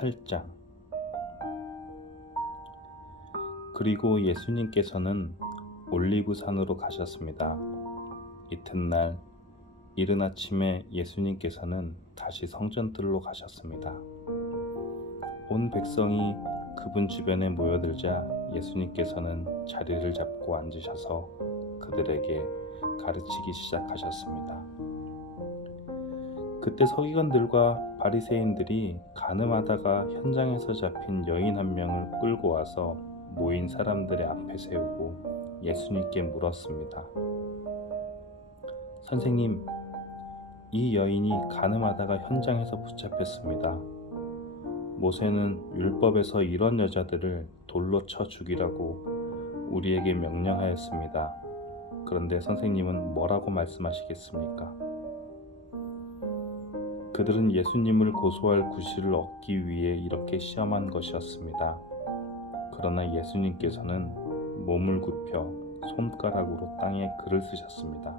8장. 그리고 예수님께서는 올리브산으로 가셨습니다. 이튿날 이른 아침에 예수님께서는 다시 성전들로 가셨습니다. 온 백성이 그분 주변에 모여들자 예수님께서는 자리를 잡고 앉으셔서 그들에게 가르치기 시작하셨습니다. 그때 서기관들과 바리새인들이 간음하다가 현장에서 잡힌 여인 한 명을 끌고 와서 모인 사람들의 앞에 세우고 예수님께 물었습니다. 선생님, 이 여인이 간음하다가 현장에서 붙잡혔습니다. 모세는 율법에서 이런 여자들을 돌로 쳐 죽이라고 우리에게 명령하였습니다. 그런데 선생님은 뭐라고 말씀하시겠습니까? 그들은 예수님을 고소할 구실을 얻기 위해 이렇게 시험한 것이었습니다. 그러나 예수님께서는 몸을 굽혀 손가락으로 땅에 글을 쓰셨습니다.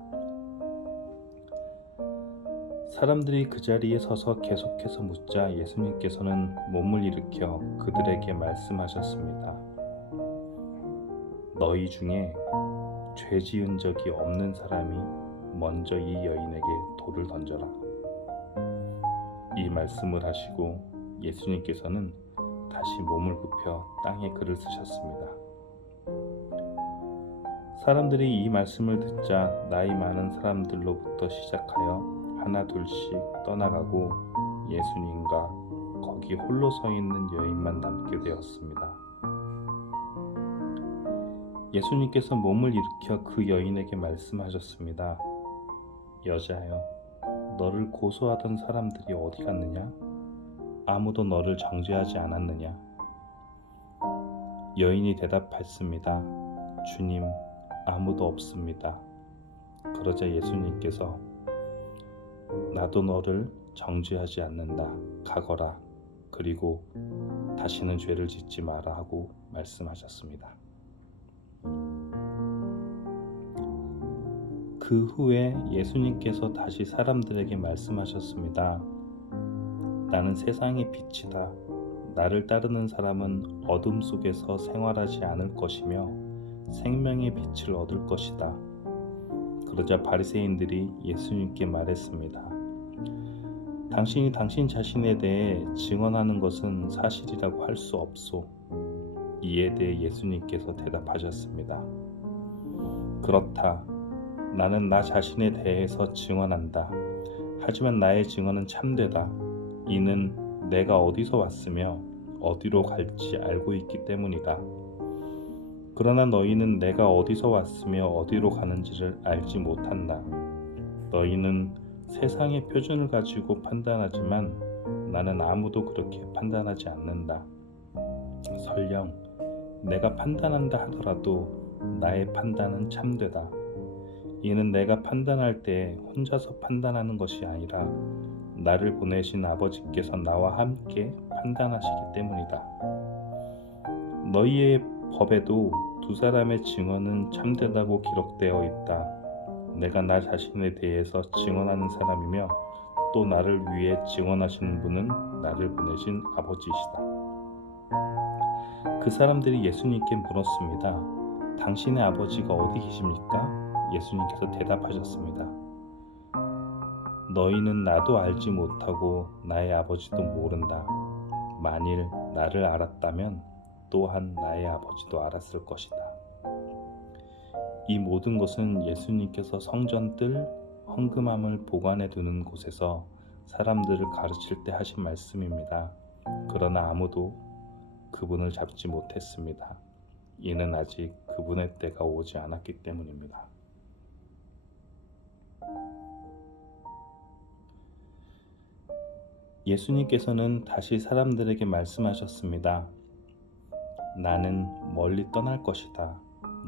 사람들이 그 자리에 서서 계속해서 묻자 예수님께서는 몸을 일으켜 그들에게 말씀하셨습니다. 너희 중에 죄 지은 적이 없는 사람이 먼저 이 여인에게 돌을 던져라. 이 말씀을 하시고 예수님께서는 다시 몸을 굽혀 땅에 글을 쓰셨습니다. 사람들이 이 말씀을 듣자 나이 많은 사람들로부터 시작하여 하나 둘씩 떠나가고 예수님과 거기 홀로 서 있는 여인만 남게 되었습니다. 예수님께서 몸을 일으켜 그 여인에게 말씀하셨습니다. 여자여, 너를 고소하던 사람들이 어디 갔느냐? 아무도 너를 정죄하지 않았느냐? 여인이 대답했습니다. 주님, 아무도 없습니다. 그러자 예수님께서 나도 너를 정죄하지 않는다. 가거라. 그리고 다시는 죄를 짓지 마라 하고 말씀하셨습니다. 그 후에 예수님께서 다시 사람들에게 말씀하셨습니다. 나는 세상의 빛이다. 나를 따르는 사람은 어둠 속에서 생활하지 않을 것이며 생명의 빛을 얻을 것이다. 그러자 바리새인들이 예수님께 말했습니다. 당신이 당신 자신에 대해 증언하는 것은 사실이라고 할 수 없소. 이에 대해 예수님께서 대답하셨습니다. 그렇다. 나는 나 자신에 대해서 증언한다. 하지만 나의 증언은 참되다. 이는 내가 어디서 왔으며 어디로 갈지 알고 있기 때문이다. 그러나 너희는 내가 어디서 왔으며 어디로 가는지를 알지 못한다. 너희는 세상의 표준을 가지고 판단하지만 나는 아무도 그렇게 판단하지 않는다. 설령 내가 판단한다 하더라도 나의 판단은 참되다. 이는 내가 판단할 때 혼자서 판단하는 것이 아니라 나를 보내신 아버지께서 나와 함께 판단하시기 때문이다. 너희의 법에도 두 사람의 증언은 참되다고 기록되어 있다. 내가 나 자신에 대해서 증언하는 사람이며 또 나를 위해 증언하시는 분은 나를 보내신 아버지이시다. 그 사람들이 예수님께 물었습니다. 당신의 아버지가 어디 계십니까? 예수님께서 대답하셨습니다. 너희는 나도 알지 못하고 나의 아버지도 모른다. 만일 나를 알았다면 또한 나의 아버지도 알았을 것이다. 이 모든 것은 예수님께서 성전뜰 헌금함을 보관해 두는 곳에서 사람들을 가르칠 때 하신 말씀입니다. 그러나 아무도 그분을 잡지 못했습니다. 이는 아직 그분의 때가 오지 않았기 때문입니다. 예수님께서는 다시 사람들에게 말씀하셨습니다. 나는 멀리 떠날 것이다.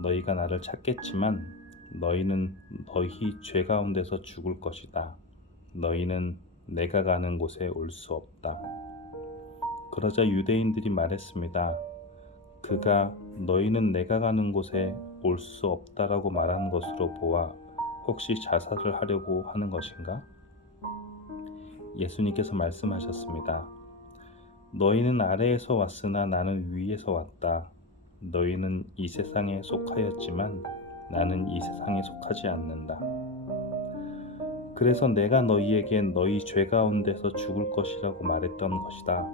너희가 나를 찾겠지만 너희는 너희 죄 가운데서 죽을 것이다. 너희는 내가 가는 곳에 올 수 없다. 그러자 유대인들이 말했습니다. 그가 너희는 내가 가는 곳에 올 수 없다라고 말하는 것으로 보아 혹시 자살을 하려고 하는 것인가? 예수님께서 말씀하셨습니다. 너희는 아래에서 왔으나 나는 위에서 왔다. 너희는 이 세상에 속하였지만 나는 이 세상에 속하지 않는다. 그래서 내가 너희에게 너희 죄 가운데서 죽을 것이라고 말했던 것이다.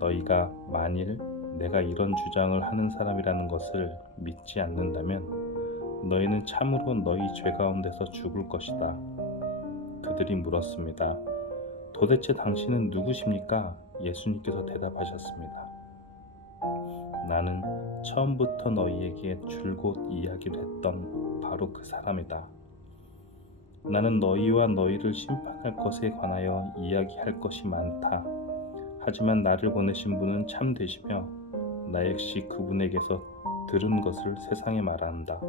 너희가 만일 내가 이런 주장을 하는 사람이라는 것을 믿지 않는다면 너희는 참으로 너희 죄 가운데서 죽을 것이다. 그들이 물었습니다. 도대체 당신은 누구십니까? 예수님께서 대답하셨습니다. 나는 처음부터 너희에게 줄곧 이야기를 했던 바로 그 사람이다. 나는 너희와 너희를 심판할 것에 관하여 이야기할 것이 많다. 하지만 나를 보내신 분은 참되시며 나 역시 그분에게서 들은 것을 세상에 말한다.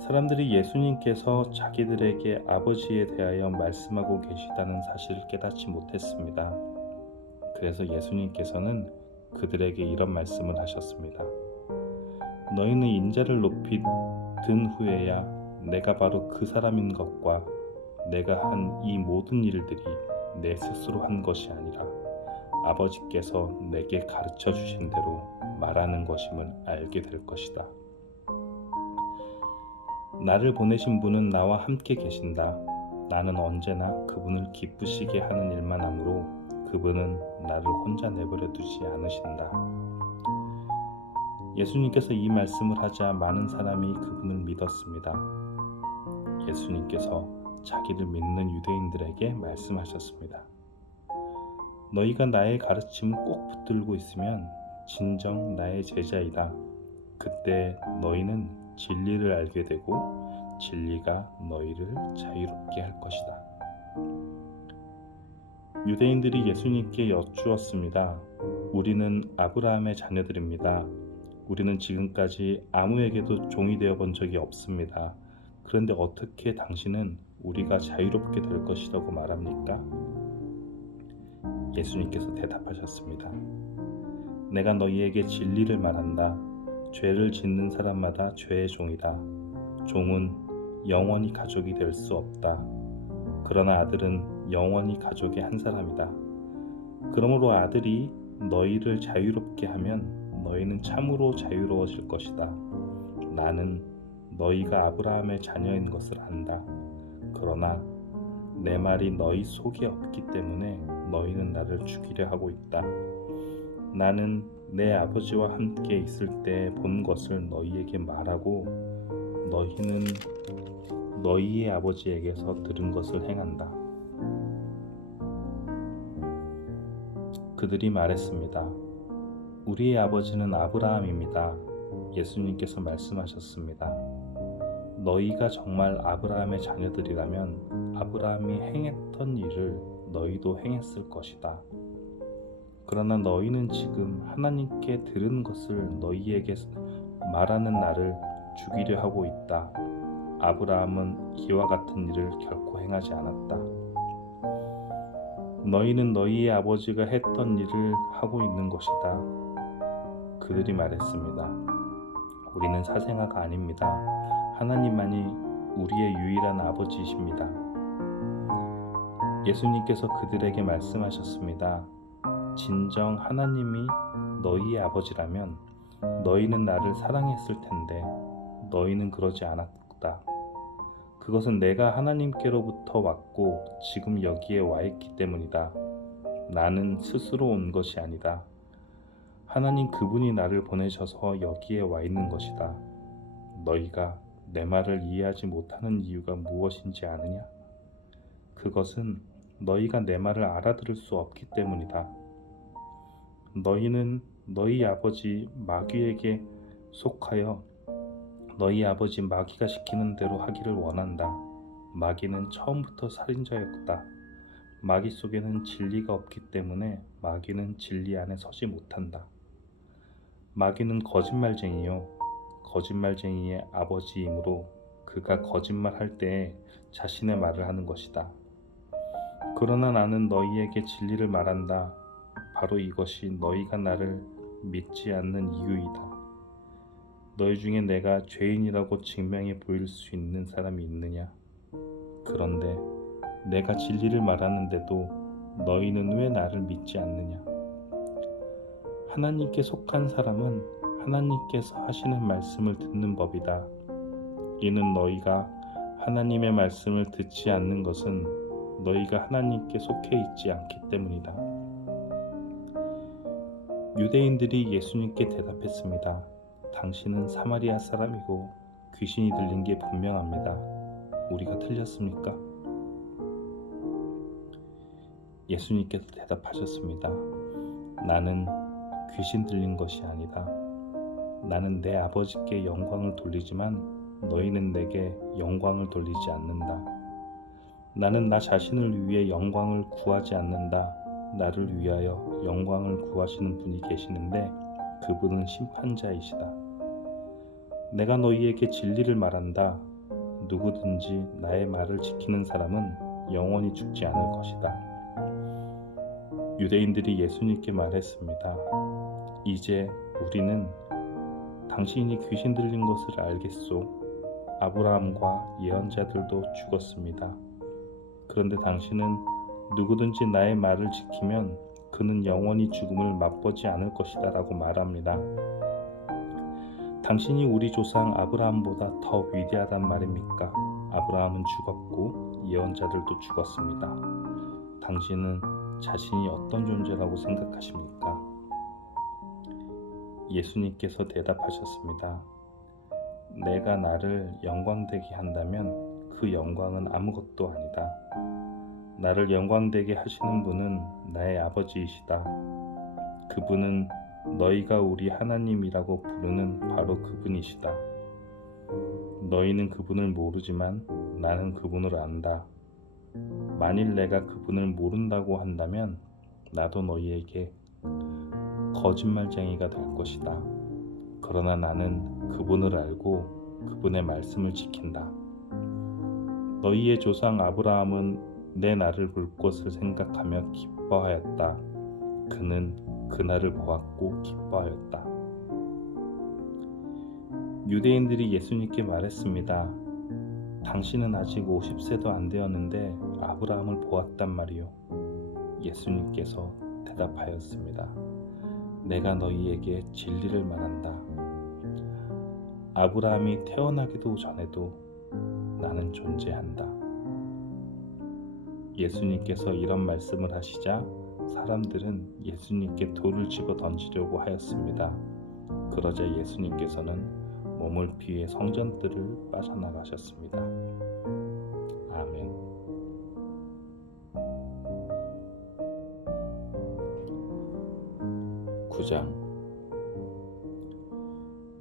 사람들이 예수님께서 자기들에게 아버지에 대하여 말씀하고 계시다는 사실을 깨닫지 못했습니다. 그래서 예수님께서는 그들에게 이런 말씀을 하셨습니다. 너희는 인자를 높이 든 후에야 내가 바로 그 사람인 것과 내가 한 이 모든 일들이 내 스스로 한 것이 아니라 아버지께서 내게 가르쳐 주신 대로 말하는 것임을 알게 될 것이다. 나를 보내신 분은 나와 함께 계신다. 나는 언제나 그분을 기쁘시게 하는 일만 하므로 그분은 나를 혼자 내버려 두지 않으신다. 예수님께서 이 말씀을 하자 많은 사람이 그분을 믿었습니다. 예수님께서 자기를 믿는 유대인들에게 말씀하셨습니다. 너희가 나의 가르침을 꼭 붙들고 있으면 진정 나의 제자이다. 그때 너희는 진리를 알게 되고 진리가 너희를 자유롭게 할 것이다. 유대인들이 예수님께 여쭈었습니다. 우리는 아브라함의 자녀들입니다. 우리는 지금까지 아무에게도 종이 되어 본 적이 없습니다. 그런데 어떻게 당신은 우리가 자유롭게 될 것이라고 말합니까? 예수님께서 대답하셨습니다. 내가 너희에게 진리를 말한다. 죄를 짓는 사람마다 죄의 종이다. 종은 영원히 가족이 될 수 없다. 그러나 아들은 영원히 가족의 한 사람이다. 그러므로 아들이 너희를 자유롭게 하면 너희는 참으로 자유로워질 것이다. 나는 너희가 아브라함의 자녀인 것을 안다. 그러나 내 말이 너희 속에 없기 때문에 너희는 나를 죽이려 하고 있다. 나는 내 아버지와 함께 있을 때 본 것을 너희에게 말하고 너희는 너희의 아버지에게서 들은 것을 행한다. 그들이 말했습니다. 우리의 아버지는 아브라함입니다. 예수님께서 말씀하셨습니다. 너희가 정말 아브라함의 자녀들이라면 아브라함이 행했던 일을 너희도 행했을 것이다. 그러나 너희는 지금 하나님께 들은 것을 너희에게 말하는 나를 죽이려 하고 있다. 아브라함은 이와 같은 일을 결코 행하지 않았다. 너희는 너희의 아버지가 했던 일을 하고 있는 것이다. 그들이 말했습니다. 우리는 사생아가 아닙니다. 하나님만이 우리의 유일한 아버지이십니다. 예수님께서 그들에게 말씀하셨습니다. 진정 하나님이 너희의 아버지라면 너희는 나를 사랑했을 텐데 너희는 그러지 않았다. 그것은 내가 하나님께로부터 왔고 지금 여기에 와 있기 때문이다. 나는 스스로 온 것이 아니다. 하나님 그분이 나를 보내셔서 여기에 와 있는 것이다. 너희가 내 말을 이해하지 못하는 이유가 무엇인지 아느냐? 그것은 너희가 내 말을 알아들을 수 없기 때문이다. 너희는 너희 아버지 마귀에게 속하여 너희 아버지 마귀가 시키는 대로 하기를 원한다. 마귀는 처음부터 살인자였다. 마귀 속에는 진리가 없기 때문에 마귀는 진리 안에 서지 못한다. 마귀는 거짓말쟁이요. 거짓말쟁이의 아버지이므로 그가 거짓말할 때에 자신의 말을 하는 것이다. 그러나 나는 너희에게 진리를 말한다. 바로 이것이 너희가 나를 믿지 않는 이유이다. 너희 중에 내가 죄인이라고 증명해 보일 수 있는 사람이 있느냐? 그런데 내가 진리를 말하는데도 너희는 왜 나를 믿지 않느냐? 하나님께 속한 사람은 하나님께서 하시는 말씀을 듣는 법이다. 이는 너희가 하나님의 말씀을 듣지 않는 것은 너희가 하나님께 속해 있지 않기 때문이다. 유대인들이 예수님께 대답했습니다. 당신은 사마리아 사람이고 귀신이 들린 게 분명합니다. 우리가 틀렸습니까? 예수님께서 대답하셨습니다. 나는 귀신 들린 것이 아니다. 나는 내 아버지께 영광을 돌리지만 너희는 내게 영광을 돌리지 않는다. 나는 나 자신을 위해 영광을 구하지 않는다. 나를 위하여 영광을 구하시는 분이 계시는데 그분은 심판자이시다. 내가 너희에게 진리를 말한다. 누구든지 나의 말을 지키는 사람은 영원히 죽지 않을 것이다. 유대인들이 예수님께 말했습니다. 이제 우리는 당신이 귀신 들린 것을 알겠소. 아브라함과 예언자들도 죽었습니다. 그런데 당신은 누구든지 나의 말을 지키면 그는 영원히 죽음을 맛보지 않을 것이다 라고 말합니다. 당신이 우리 조상 아브라함보다 더 위대하단 말입니까? 아브라함은 죽었고 예언자들도 죽었습니다. 당신은 자신이 어떤 존재라고 생각하십니까? 예수님께서 대답하셨습니다. 내가 나를 영광되게 한다면 그 영광은 아무것도 아니다. 나를 영광되게 하시는 분은 나의 아버지이시다. 그분은 너희가 우리 하나님이라고 부르는 바로 그분이시다. 너희는 그분을 모르지만 나는 그분을 안다. 만일 내가 그분을 모른다고 한다면 나도 너희에게 거짓말쟁이가 될 것이다. 그러나 나는 그분을 알고 그분의 말씀을 지킨다. 너희의 조상 아브라함은 내 날을 볼 것을 생각하며 기뻐하였다. 그는 그날을 보았고 기뻐하였다. 유대인들이 예수님께 말했습니다. 당신은 아직 50세도 안 되었는데 아브라함을 보았단 말이요. 예수님께서 대답하였습니다. 내가 너희에게 진리를 말한다. 아브라함이 태어나기도 전에도 나는 존재한다. 예수님께서 이런 말씀을 하시자 사람들은 예수님께 돌을 집어 던지려고 하였습니다. 그러자 예수님께서는 몸을 피해 성전들을 빠져나가셨습니다. 아멘. (9장)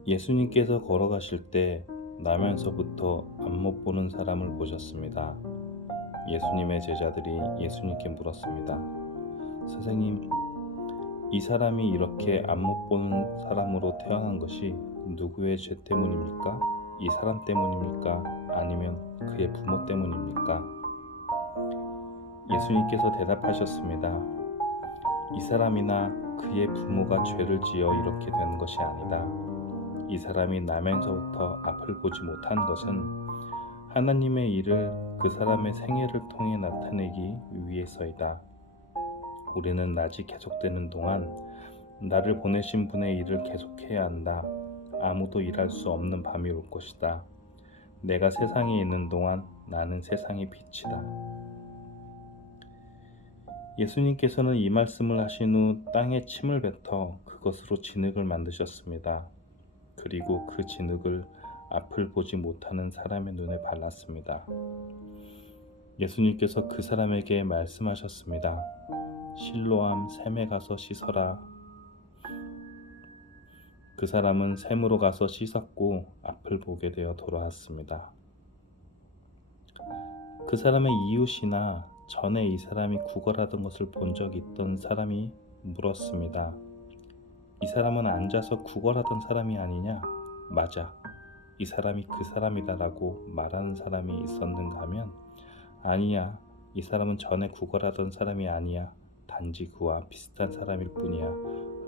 예수님께서 걸어가실 때 나면서부터 안못 보는 사람을 보셨습니다. 예수님의 제자들이 예수님께 물었습니다. 선생님, 이 사람이 이렇게 안못 보는 사람으로 태어난 것이 누구의 죄 때문입니까? 이 사람 때문입니까? 아니면 그의 부모 때문입니까? 예수님께서 대답하셨습니다. 이 사람이나 그의 부모가 죄를 지어 이렇게 된 것이 아니다. 이 사람이 나면서부터 앞을 보지 못한 것은 하나님의 일을 그 사람의 생애를 통해 나타내기 위해서이다. 우리는 낮이 계속되는 동안 나를 보내신 분의 일을 계속해야 한다. 아무도 일할 수 없는 밤이 올 것이다. 내가 세상에 있는 동안 나는 세상의 빛이다. 예수님께서는 이 말씀을 하신 후 땅에 침을 뱉어 그것으로 진흙을 만드셨습니다. 그리고 그 진흙을 앞을 보지 못하는 사람의 눈에 발랐습니다. 예수님께서 그 사람에게 말씀하셨습니다. 실로암 샘에 가서 씻어라. 그 사람은 샘으로 가서 씻었고 앞을 보게 되어 돌아왔습니다. 그 사람의 이웃이나 전에 이 사람이 구걸하던 것을 본 적이 있던 사람이 물었습니다. 이 사람은 앉아서 구걸하던 사람이 아니냐? 맞아. 이 사람이 그 사람이다 라고 말하는 사람이 있었는가 하면 아니야. 이 사람은 전에 구걸하던 사람이 아니야. 단지 그와 비슷한 사람일 뿐이야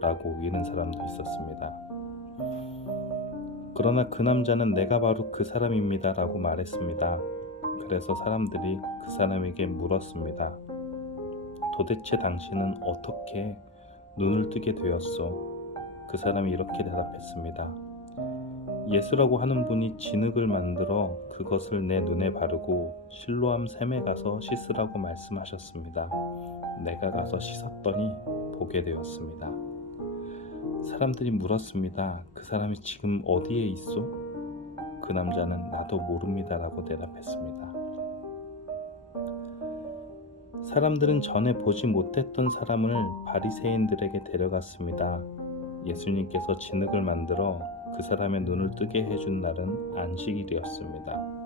라고 우기는 사람도 있었습니다. 그러나 그 남자는 내가 바로 그 사람입니다 라고 말했습니다. 그래서 사람들이 그 사람에게 물었습니다. 도대체 당신은 어떻게 눈을 뜨게 되었소? 그 사람이 이렇게 대답했습니다. 예수라고 하는 분이 진흙을 만들어 그것을 내 눈에 바르고 실로암 샘에 가서 씻으라고 말씀하셨습니다. 내가 가서 씻었더니 보게 되었습니다. 사람들이 물었습니다. 그 사람이 지금 어디에 있소? 그 남자는 나도 모릅니다라고 대답했습니다. 사람들은 전에 보지 못했던 사람을 바리새인들에게 데려갔습니다. 예수님께서 진흙을 만들어 그 사람의 눈을 뜨게 해준 날은 안식일이었습니다.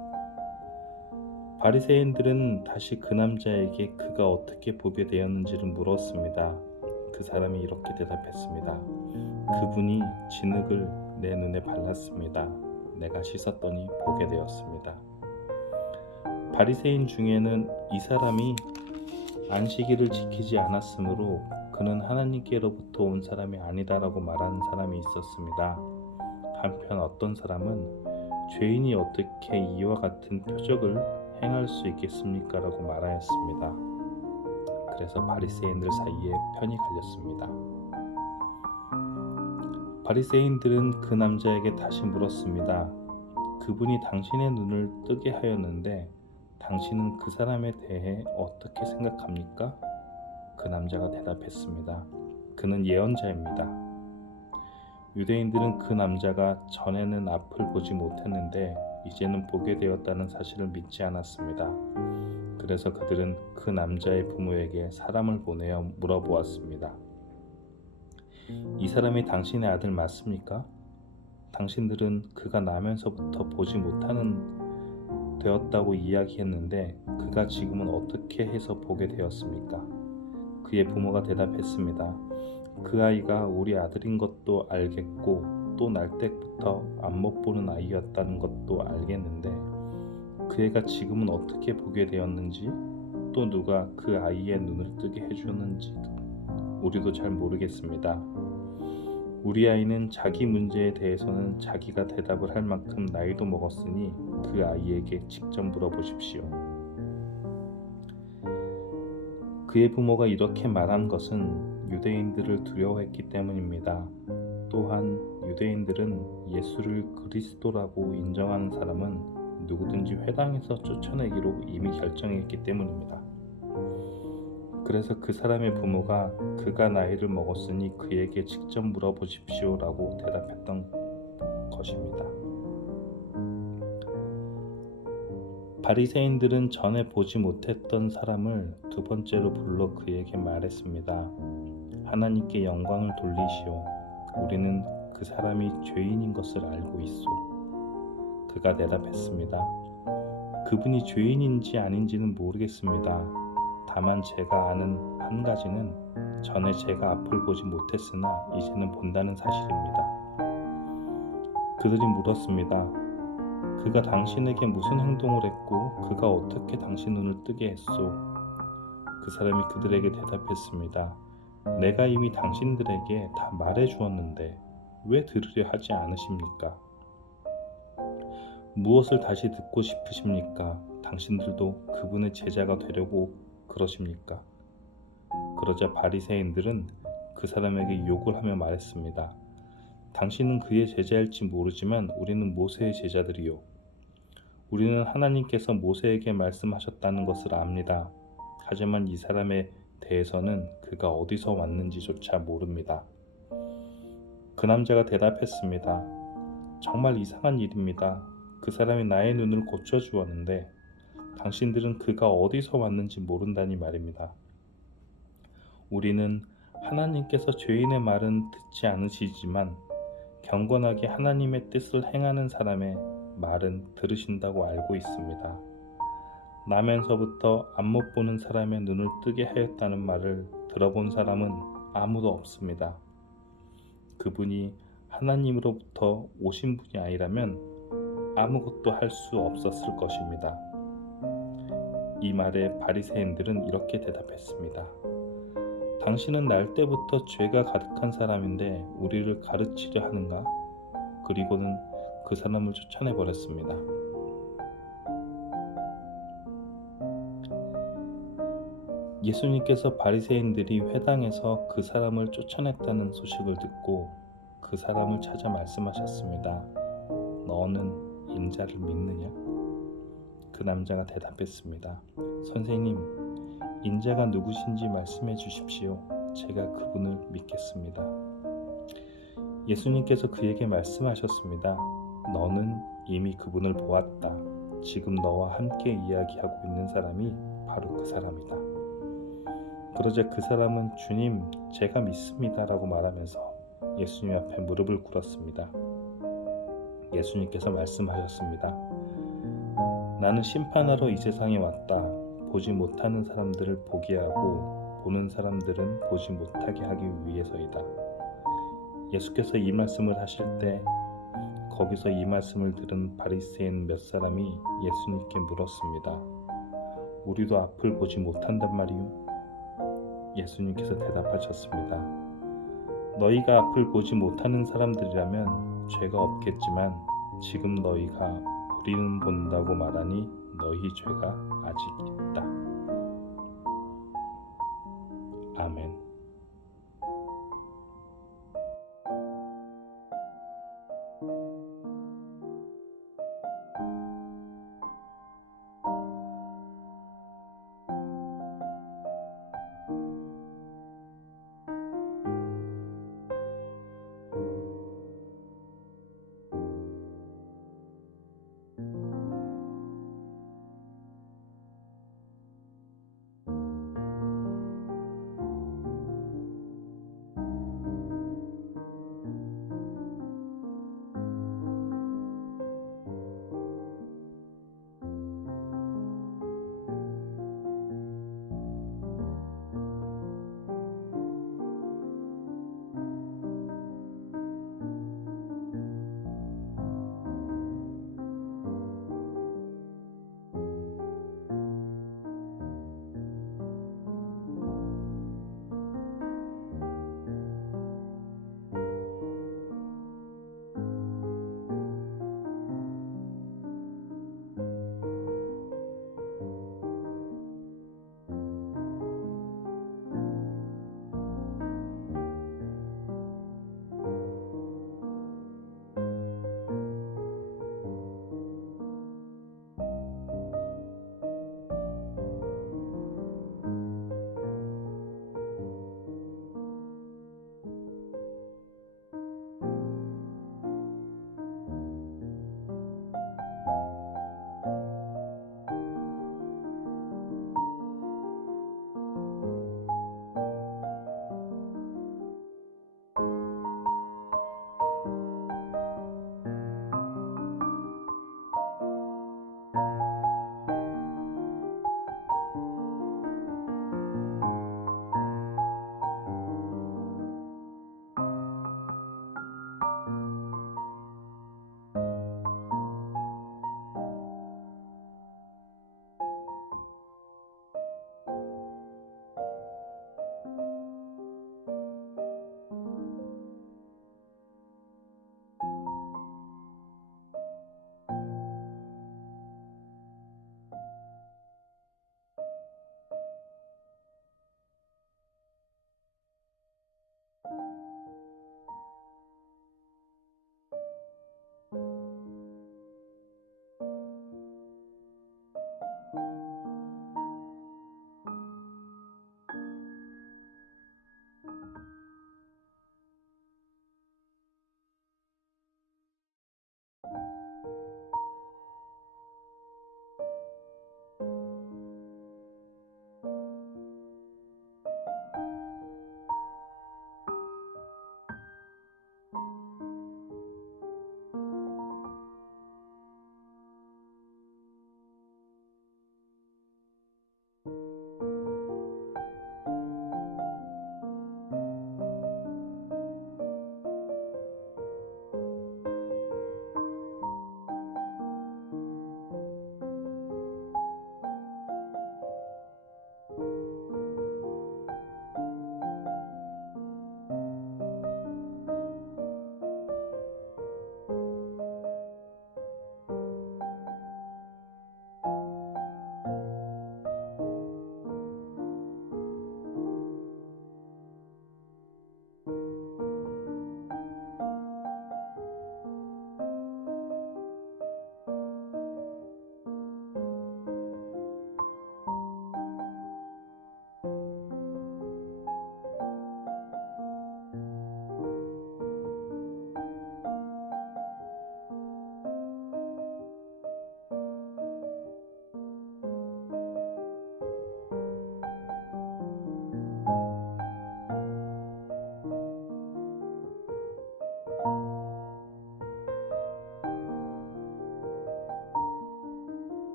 바리새인들은 다시 그 남자에게 그가 어떻게 보게 되었는지를 물었습니다. 그 사람이 이렇게 대답했습니다. 그분이 진흙을 내 눈에 발랐습니다. 내가 씻었더니 보게 되었습니다. 바리새인 중에는 이 사람이 안식일을 지키지 않았으므로 그는 하나님께로부터 온 사람이 아니다라고 말하는 사람이 있었습니다. 한편 어떤 사람은 죄인이 어떻게 이와 같은 표적을 행할 수 있겠습니까? 라고 말하였습니다. 그래서 바리새인들 사이에 편이 갈렸습니다. 바리새인들은 그 남자에게 다시 물었습니다. 그분이 당신의 눈을 뜨게 하였는데 당신은 그 사람에 대해 어떻게 생각합니까? 그 남자가 대답했습니다. 그는 예언자입니다. 유대인들은 그 남자가 전에는 앞을 보지 못했는데 이제는 보게 되었다는 사실을 믿지 않았습니다. 그래서 그들은 그 남자의 부모에게 사람을 보내어 물어보았습니다. 이 사람이 당신의 아들 맞습니까? 당신들은 그가 나면서부터 보지 못하는 되었다고 이야기했는데 그가 지금은 어떻게 해서 보게 되었습니까? 그의 부모가 대답했습니다. 그 아이가 우리 아들인 것도 알겠고 또 날 때부터 안 못 보는 아이였다는 것도 알겠는데 그 애가 지금은 어떻게 보게 되었는지 또 누가 그 아이의 눈을 뜨게 해주었는지 우리도 잘 모르겠습니다. 우리 아이는 자기 문제에 대해서는 자기가 대답을 할 만큼 나이도 먹었으니 그 아이에게 직접 물어보십시오. 그의 부모가 이렇게 말한 것은 유대인들을 두려워했기 때문입니다. 또한 유대인들은 예수를 그리스도라고 인정하는 사람은 누구든지 회당에서 쫓아내기로 이미 결정했기 때문입니다. 그래서 그 사람의 부모가 그가 나이를 먹었으니 그에게 직접 물어보십시오 라고 대답했던 것입니다. 바리새인들은 전에 보지 못했던 사람을 두 번째로 불러 그에게 말했습니다. 하나님께 영광을 돌리시오. 우리는 그 사람이 죄인인 것을 알고 있소. 그가 대답했습니다. 그분이 죄인인지 아닌지는 모르겠습니다. 다만 제가 아는 한 가지는 전에 제가 앞을 보지 못했으나 이제는 본다는 사실입니다. 그들이 물었습니다. 그가 당신에게 무슨 행동을 했고 그가 어떻게 당신 눈을 뜨게 했소? 그 사람이 그들에게 대답했습니다. 내가 이미 당신들에게 다 말해 주었는데 왜 들으려 하지 않으십니까? 무엇을 다시 듣고 싶으십니까? 당신들도 그분의 제자가 되려고 그러십니까? 그러자 바리새인들은 그 사람에게 욕을 하며 말했습니다. 당신은 그의 제자일지 모르지만 우리는 모세의 제자들이요. 우리는 하나님께서 모세에게 말씀하셨다는 것을 압니다. 하지만 이 사람에 대해서는 그가 어디서 왔는지조차 모릅니다. 그 남자가 대답했습니다. 정말 이상한 일입니다. 그 사람이 나의 눈을 고쳐주었는데 당신들은 그가 어디서 왔는지 모른다니 말입니다. 우리는 하나님께서 죄인의 말은 듣지 않으시지만 경건하게 하나님의 뜻을 행하는 사람의 말은 들으신다고 알고 있습니다. 나면서부터 안 못 보는 사람의 눈을 뜨게 하였다는 말을 들어본 사람은 아무도 없습니다. 그분이 하나님으로부터 오신 분이 아니라면 아무것도 할 수 없었을 것입니다. 이 말에 바리새인들은 이렇게 대답했습니다. 당신은 날 때부터 죄가 가득한 사람인데 우리를 가르치려 하는가? 그리고는 그 사람을 쫓아내 버렸습니다. 예수님께서 바리새인들이 회당에서 그 사람을 쫓아냈다는 소식을 듣고 그 사람을 찾아 말씀하셨습니다. 너는 인자를 믿느냐? 그 남자가 대답했습니다. 선생님, 인자가 누구신지 말씀해 주십시오. 제가 그분을 믿겠습니다. 예수님께서 그에게 말씀하셨습니다. 너는 이미 그분을 보았다. 지금 너와 함께 이야기하고 있는 사람이 바로 그 사람이다. 그러자 그 사람은 주님, 제가 믿습니다 라고 말하면서 예수님 앞에 무릎을 꿇었습니다. 예수님께서 말씀하셨습니다. 나는 심판하러 이 세상에 왔다. 보지 못하는 사람들을 보게 하고 보는 사람들은 보지 못하게 하기 위해서이다. 예수께서 이 말씀을 하실 때 거기서 이 말씀을 들은 바리새인 몇 사람이 예수님께 물었습니다. 우리도 앞을 보지 못한단 말이오? 예수님께서 대답하셨습니다. 너희가 앞을 보지 못하는 사람들이라면 죄가 없겠지만 지금 너희가 우리는 본다고 말하니 너희 죄가 아직 있다. 아멘.